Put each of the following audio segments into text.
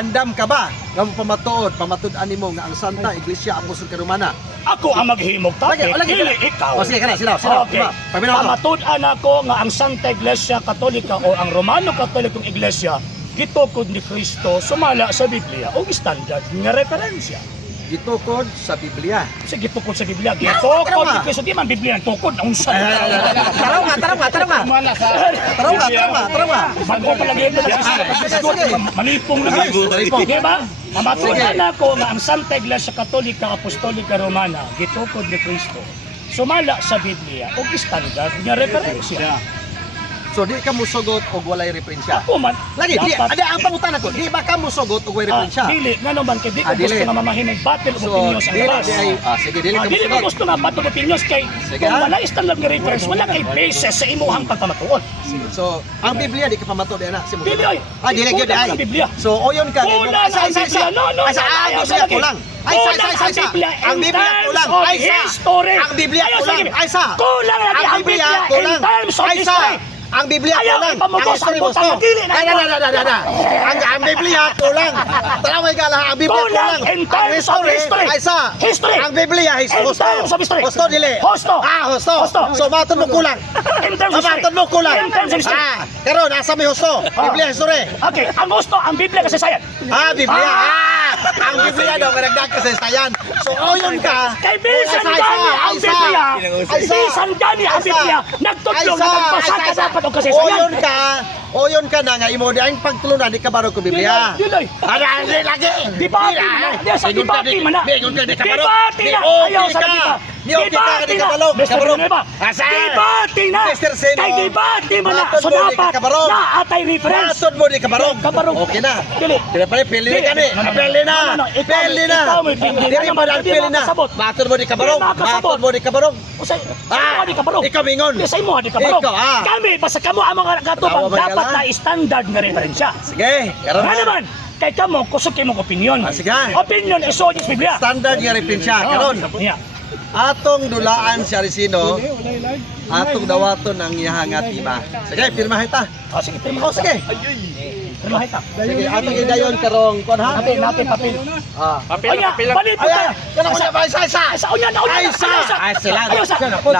Andam ka ba? Nga mo pamatud-an nimo nga ang Santa Iglesia Apostolika Romana. Ako ang maghimog topic, dili ikaw. O sige, sila. Okay. Pamatud-an ako nga ang Santa Iglesia Katolika o ang Romano Katolikong Iglesia gitukod ni Kristo sumala sa Biblia o standard nga referensya. Gitukod sa Biblia. Sige, tukod sa Biblia. Gitukod ni Kristo. Di man Biblia ang tukod. Ang saan? Taraw nga. Bago palagi ito na malipong na guys. Di ba? Mamatunan ako nga ang Santa Iglesia Katolika Apostolika Romana gitukod ni Kristo sumala sa Biblia o standard nga referensya. So di ka musugot og walay referensya. Ako man. Lagi di ada ang pangutan ako. Di ba ka musugot og walay referensya? Dili ngano man kay di ko gusto nga mamahimong battle of opinions ang labas. Sige, dili ka Dili musugot. mo gusto nga battle of opinions kay kung wala standard nga reference wala kay basis sa imuhang pagpamatuon. So, ang Biblia di ka pamatud ana si mo. Dili oy. Dili gyud ay. Biblia. So, oyon ka Kulang ang Biblia. No. Biblia kulang. Ang Biblia kulang. Ang Biblia kulang. Kulang lagi ang Biblia in terms of history. Ang Biblia kulang. Ang dili na. Ang Biblia kulang. Taraway ka lang ang Biblia kulang. In terms of history. History. Ang Biblia In terms of history. Hosto dili. Hosto. Hosto. So matun mo kulang. In terms of history. Matun mo kulang. In terms of history. Karon asa may hosto? Biblia history. Okay, ang gusto ang Biblia kasi sayan. Biblia. Ang Biblia daw karagdag kasi sayan. So oyon ka. Kay bisan gani ang Biblia. Bisan gani ang Biblia. Nagtudlo na nagbasa ka dapat o kasi sayan. Oyon ka na nga imo di ang pagtulunan di ka barog ko Biblia. Dilay. Dili lagi. Debate na. Di sa debate man na. Di ka di ka barog. Debate na. Ayaw sa debate. Debate na. Debate na. Kay debate man na. So dapat na atay reference. Matod mo di ka barog. Kabarog. Okay na. Dili. Dili pa pili ka ni. Pili na. Pili na. Dili pa lang pili na. Matod mo di ka barog. Matod mo di ka barog. Usay. Sa di ka barog. Ikaw mingon. Sa imo di ka barog. Kami basta kamo ang mga gatubang dapat na standard nga referensya. Sige. Karon Ano naman? Kay kamo kusog kay mong opinion. Sige. Opinion is so Biblia. Standard nga referensya. Karon. Atong dulaan si Arisino, atong dawaton ang iyahang atima. Sige, pirmahin ta. Sige, pirmahin. Sige. Pirmahin ta. Sige, atong idayon karong kon ha. Natin papel. Papel. Balik po tayo. Kana ko na ba isa. Sa unya. Silan.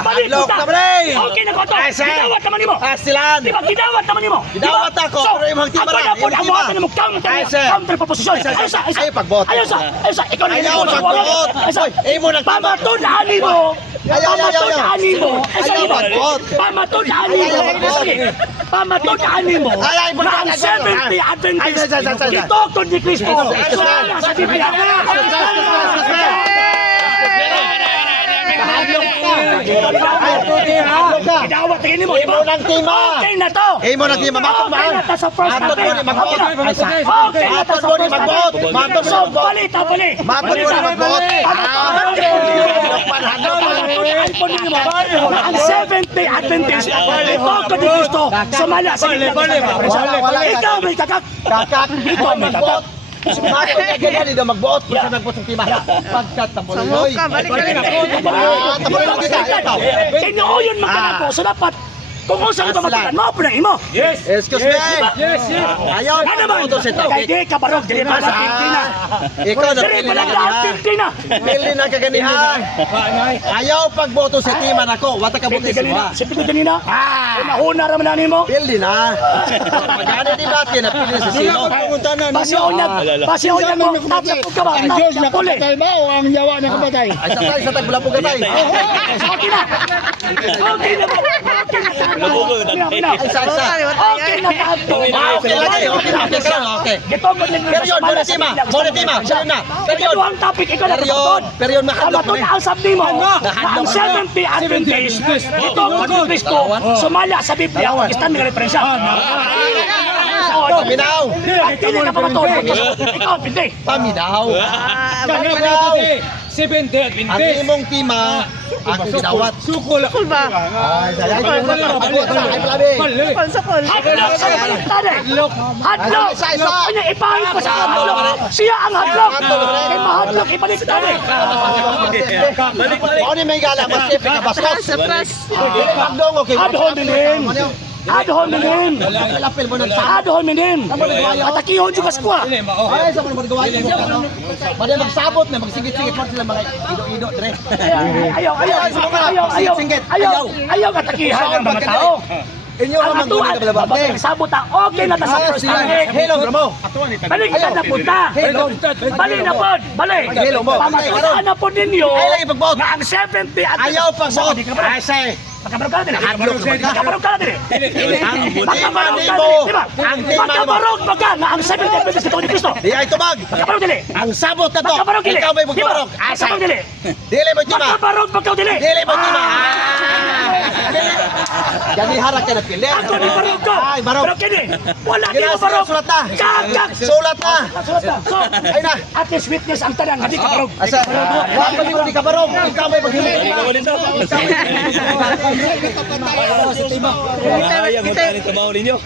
Balik po ta. Okay na ko to. Ay, Gidawat naman nimo. Silan. Di ba gidawat naman nimo? Gidawat ako, pero imong timba ra. Ako na po ang mo counter proposition. Ayaw pagboto. Ayaw sa. Ikaw na Ayaw pagboto. Imo nang pamatun-ani mo. Pamatun-ani mo. Ayaw pagboto. Pamatun-ani mo. Pamatun-ani mo. Na ang 70 Adventist itutod ni Kristo. Sa Biblia. Gidawat tingin mo, Imo nang tima. okay na to. Imo nang tima. Okay na to sa first Matod mo ni magboto. Okay na to sa Matod mo ni first magboto. Matod mo ni magboto. Palit. Matod mo ni magboto. Ang 70 Adventist ito ko ni Kristo sumala sa ikaw may kakak. Ikaw may kakak. Bakit ka ganyan daw magbuot kung saan nagbuot ng tima? Pagkat tapuloy. Tapuloy kita. Kaya yun magkanako so dapat kung saan ito magkatan mo po na imo. Yes. Excuse me. Ayaw Ano na ba? magbuot sa ito. Kaya di ka barog, di pa lang 50 na. Ikaw na Di pili pa na lang ganihan. 50 na. Pili na kaganihan. Ayaw pagboto sa tima nako. Wata ka buti Ganina, sa. siyempre ganina. Nahuna raman na nimo. Pili na. Magana di dati na pili sa sino. Pasionyag mo, tapos ka ba? Diyos na kabatay ba o ang yawa na kabatay? Ay sa tayo bulapog ka tayo. Okay na. Okay na. Okay na. Isa. Okay na kato. Okay lagi. Okay. Ito mo lang Period, monetima. Siya na. Period. Ang topic ikaw na kapatid. Period mahadlok Kapatid ang sabi mo na ang 70 Adventist ito mo ni Kristo sumala sa Biblia ang standing referensya. Paminaw. Hindi ka pa matulog. Ikaw, hindi. Paminaw. 70 Ang imong tima, ako gidawat. Sukol ba? Ay, sayang. Ay, plabi. Hadlok sa baliktad eh. Hadlok. Kanya ipahit ko sa hadlok. Siya ang hadlok. Kaya mahadlok ibaliktad eh. Ano may gala, mas safe ka bastos. Hadlong, okay. Hadlong din. Ad hominem. Lapil mo ng Ad hominem. Atakihon juga squad. Ay, sa mga gawain mo. Mali magsabot na magsigit-sigit mo sila mga ido-ido dire. Ayaw katakihan ng mga tao. Inyo Ang naman atuan, guni ka balabante. sabot na okay na ta sa first time. Hello, bro. Balik kita na punta. Balik na pod, balik. Hello mo. Pamatutaan na po ninyo. Ay, lagi pagbuot. Na ang 70 at Ayaw pagbuot. Ay, say. Makabarog ka na din. Makabarog ka na din. Ang Makabarog ka mo. na din. Diba? Makabarog ba ka na ang 70 pesos ito ni Cristo? Di ay tubag. Makabarog dili. Ang sabot na to. Makabarog dili. Ikaw may Diba? magpabarog. Asay. Makabarog dili. Dili mo tima. Makabarog ba ka dili? Dili mo tima. Gani harak ka na pili. Ako ni barog ka. Ay, barog. Pero kini, wala Gini kini na barog. sulat na. Kagak. Sulat na. So, Ay na. at least witness ang tanan, hindi ka barog. Asa, wag pa di ka barog. Ikaw may maghimok.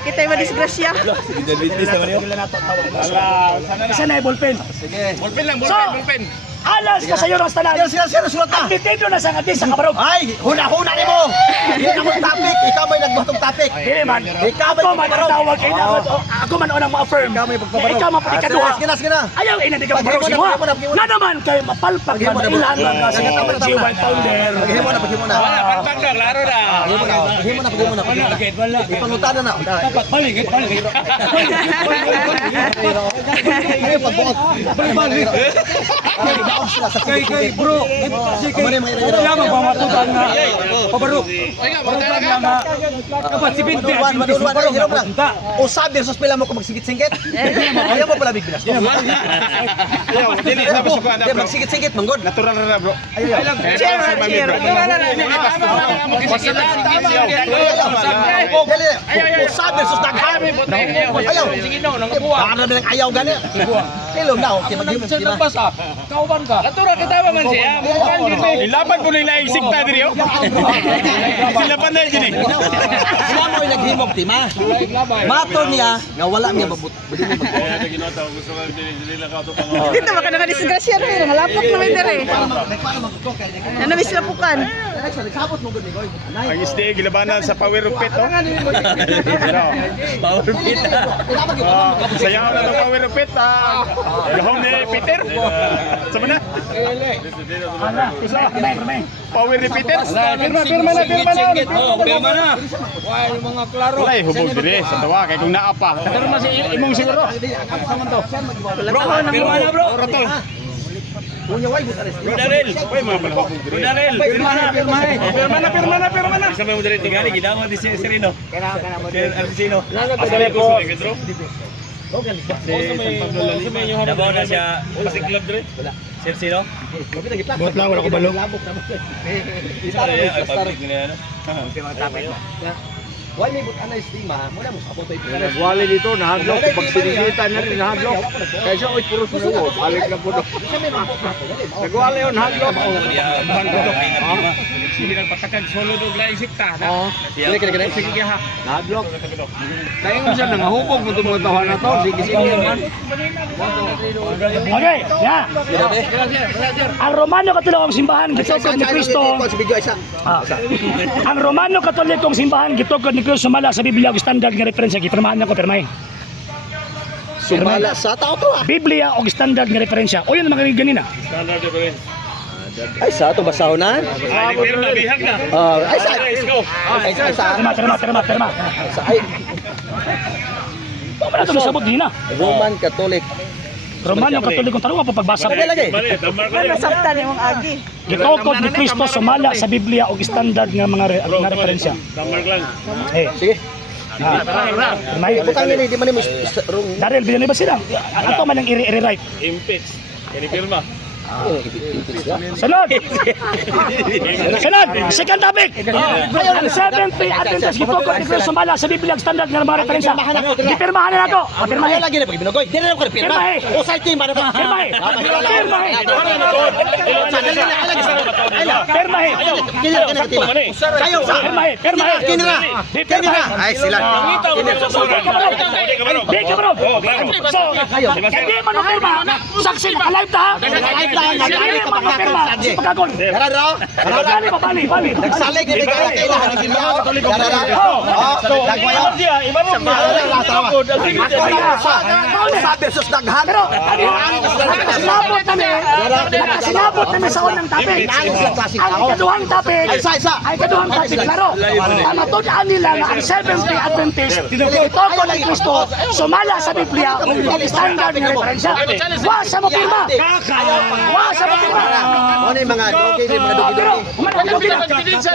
Kita madisgrasya. Isa na yung ballpen. Sige. So, alas ka sa'yo ng tanan. Sila sulat na. Dito na sa atis sa kabarog. Ay, huna-huna ni mo. Hindi na mo topic. Ikaw may nagbatong topic. Dili man. Ikaw may Ako man ang pagpabarog. tawag. Ako man unang ma-affirm. Ikaw may pagpabarog. Ikaw man po ikaduha. Sige na. Ayaw ina di ka mabarog si mo. Na naman kayo mapalpag Paghimo na, na ilan bro. lang kasi G1 founder. Paghimo na. Paghimo na. Paghimo na. Ipangutana na. Balik. Ay, pagbuot. Ay, daog sila sa sige. Bro. Kamani mga ira-ira. Pamatutan na. Pabarok. Madulwan. Hirap lang. Usab versus pila mo kung magsigit-singit. Ayaw mo pala big bilas. Magsigit-singit, manggod. Natural na bro. Cheer. Usab versus daghan. Ayaw. Baka na ng ayaw gani. Kilo na. Okay, maghimok sila. Ilaban ko nila isik ta diri oh. Sila pa na diri. Sila mo yung naghimok, tima. Mato niya, nga wala niya mabut. Dito baka nakadisgrasya rin. Halapok naman dire. Ano bis lapukan? Nagsabot mo gud ni Goy. Ang isde gilabanan sa power of pit oh. Sayaw na ng power of pit ah. Gahom ni Peter. Sama na. Power ni Peter. Pirma na. Wala hubog diri sa tawa kay kung naapa. Pero mas imong siguro. Bro, pirma na bro. Ratol. Punya way but ares. Bro Darel. Oy mga palahok diri. Darel. Pirma na. Sa mga diri tingani gidamo di si Sereno. Kana mo diri Arcino. Asali ko sa Pedro. Dabaw na siya sa club diri. Sereno. Bot lang wala ko balo. Isa ay public nila ano. Why may but anay stima? Muna mo sabot ay pila. Nagwali dito, nahadlok. Pag sinigitan na rin, nahadlok. Kaya siya, oy, puro sunuwo. Balik na po doon. Nagwali yun, nahadlok. Sige nang patakag solo dog la isik ta. Oo. Kini. Sige ha. Nahadlok. Kaya nga siya, nangahubog mo itong mga tawahan na to. Sige naman. Okay, ya. Ang Romano Katolikong simbahan gitukod ni Kristo. Si video isa. Ang Romano Katolikong simbahan gitukod ni Kristo sumala sa Biblia og standard nga referensya gipirmahan ko pirmay. Sumala sa tao to ah. Biblia og standard nga referensya. O yun mga ganina. Standard de Ruin. Ay sa to basahon na. Pero nabihag na. Ay sa. Let's go. Ay sa. Terma. Sa ay Paano ito nasabot din na? Roman Catholic. Romano Katolikong tarong pa pagbasa. Ano lagi? Bali, damar ko. Ano sabta ni mong agi? Gitukod ni Kristo sumala sa Biblia og standard nga mga referensya. Damar lang. Eh, Sige. may Butang ni di man mo rung. Daryl, binili ba sila? Ato man ang i-rewrite. Impeach. Kini pirma. Sunod! Sunod! Second topic! Ang 70 Adventist gitukod ni Kristo sumala sa Biblia og standard nga mga referensya. Gipirmahan na ako. Pirmahe lagi na pag binugoy. Di na ko pirma. Pirmahe. O sa team ba na to? Pirmahe. Pirmahe. Pirmahe. Kini na team. Kayo sa. Pirmahe. Kini na. Kini na. Ay sila. Di ka bro. So, hindi man pirma. Saksi naka-live ta. nagani ka pagkakon sa di. Pagkakon. Dara dara. Bali pa, bali. Nagsalig ni bigala kailangan ng ginoo. Dara dara. Dagwayo. Sa versus daghan. Pero, nakasilabot kami sa unang topic. Ang ikaduhang topic, klaro. Ang matudaan nila na ang Seventh-day Adventist, ituko ng Kristo, sumala sa Biblia, ang standard na referensya. Wa sa mo pirma. Wa sa mo pirma. Ano yung mga dogi, mga dogi-dogi? Bahalag din sa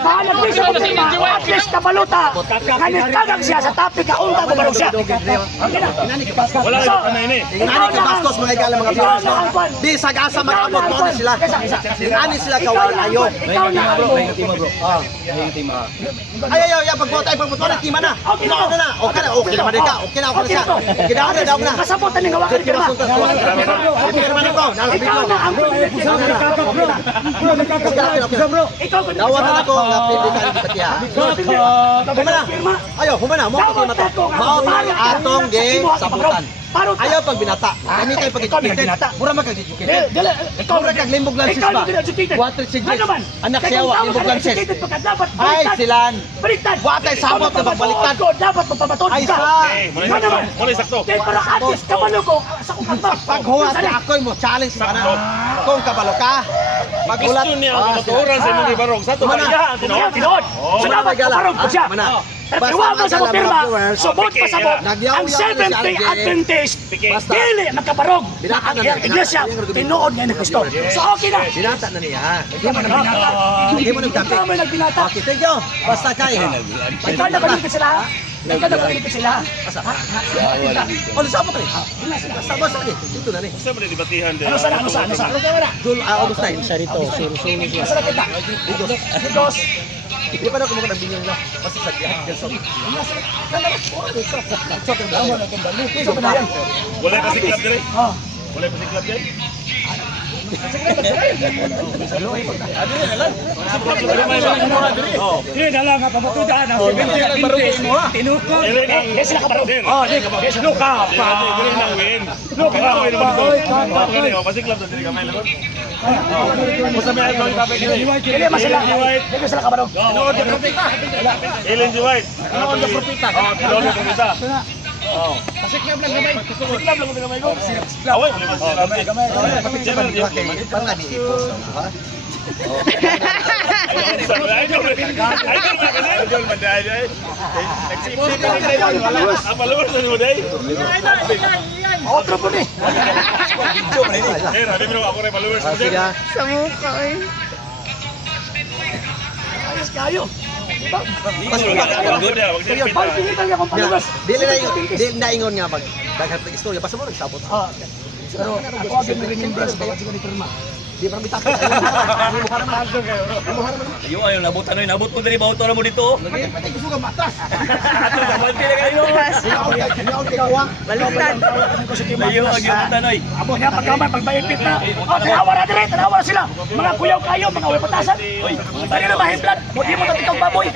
pirma, at least kabaluta, kanitagag siya sa topic, kaunta ko balong siya. Wala So, na ini. Ingani ka bastos mga igala mga viewers no. Di sagasa mag-abot mo na sila. Ingani sila kawayo. ikaw na ang Ay pagbuot na tima na. Okay na. Okay naman ka. Okay na siya. Kidaw na. kasabot na gawa ka ni pirma. Ikaw na ang ikaw ko Dawat na ako nga pili ka ni Patiha. Humana. Ayo, humana mo ko mata. Mao atong ge sabutan. Ayaw pag binata. Kami kay pag-educated. Mura man kag-educated. Ikaw ra kag limbog lances ba? Water sigis. Anak siyawa limbog lances. Ay silan. Watay sabot na pagbaliktad. Dapat mapabatod Ay ka. sa. Wala sakto. Kaya para atis kabalo ko sa kukanta. Paghuwas ni ako'y mo challenge ba na. Kung kabalo ka. Magulat. Gusto niya ang maturan sa mga barong. Sa to ba? Tinood. So dapat kaparog ko siya. Iwagan sa mo pirma, subot pa sabot, ang Seventh-day Adventist, dili magkaparog na ang iglesia, tinuod niya ni Kristo. So okay na. Binata na niya. Hindi mo nagbinata. Hindi mo nagtapik. Ikaw may nagbinata. Okay, thank you. Basta kay. Ikaw na paligid sila. Ikaw na paligid sila. Oh, sabot ni. Sabot sa ni. Dito na ni. Sa mga debatihan din. Ano sana? Jul August 9. Asa na kita? Digos. Di pa na kumuha ng binyang na. Basta sa diyan. Wala kasi club dire. Wala kasi club dire. Hindi na lang kapatuda na 70 mo. Tinuko. Hindi sila kabarog. Oh, hindi kabarog. Luka pa. Dire na win. Luka pa. Kasi club dire kamay lagot. Musa may ato ipapay dire. Hindi masila. Hindi sila kabarog. Ellen G. White. Ano ang propita? Oh, tinuod ko isa. Pasiklab lang gamay. Pasiklab lang gamay ko. Away, wala mas gamay. Pang ni ipos. Ha? Otro po ni. Sa mukha eh. Ayos kayo. Mas Pagpilitan niya kung palugas. Dili na ingon nga mag daghan ng istorya basta mo nagsabot. Pero ako ang remembrance ba siguro ni Pirma. Di pa bitak. Ayaw, nabot mo din ba mo dito? Patay ko suga matras. Ato sa balti na kayo. Baliktad. Ayaw, ang tanoy. Amo niya pagbayipit na. Tanawa na dire, tanawa na sila. Mga kuyaw kayo, mga way patasan. Dali na mahimplad. Hindi mo tatikang baboy.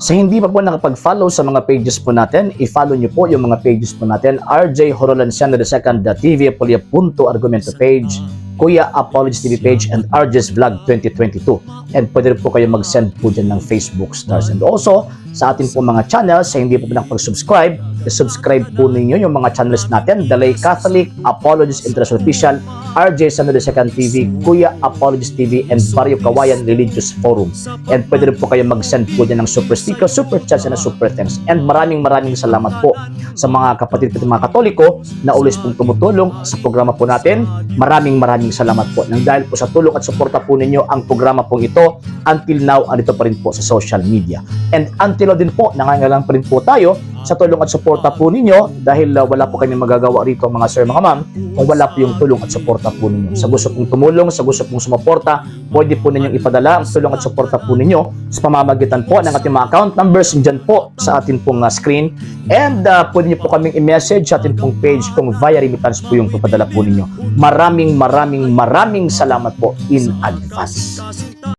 Sa hindi pa po nakapag-follow sa mga pages po natin, i-follow nyo po yung mga pages po natin, RJ Horolanciano II TV, Apolia Punto Argumento page, Kuya Apologies TV page, and RJ's Vlog 2022. And pwede rin po kayo mag-send po dyan ng Facebook stars. And also, sa atin po mga channels, sa hindi po nakapag-subscribe, subscribe po ninyo yung mga channels natin, Dalay Catholic, Apologies International Official, RJ Santo II TV, Kuya Apologies TV, and Barrio Kawayan Religious Forum. And pwede rin po kayo mag-send po dyan ng super sticker, super chats, and super thanks. And maraming salamat po sa mga kapatid at mga Katoliko na ulis pong tumutulong sa programa po natin. Maraming salamat po. Nang dahil po sa tulong at suporta po ninyo, ang programa pong ito, until now, andito pa rin po sa social media. And until now din po, nangangailangan pa rin po tayo sa tulong at suporta po ninyo dahil wala po kami magagawa rito mga sir, mga ma'am, kung wala po yung tulong at suporta po ninyo. Sa gusto pong tumulong, sa gusto pong sumuporta, pwede po ninyong ipadala ang tulong at suporta po ninyo sa pamamagitan po ng ating mga account numbers dyan po sa ating pong screen. And pwede nyo po kaming i-message sa ating pong page kung via remittance po yung papadala po ninyo. Maraming salamat po in advance.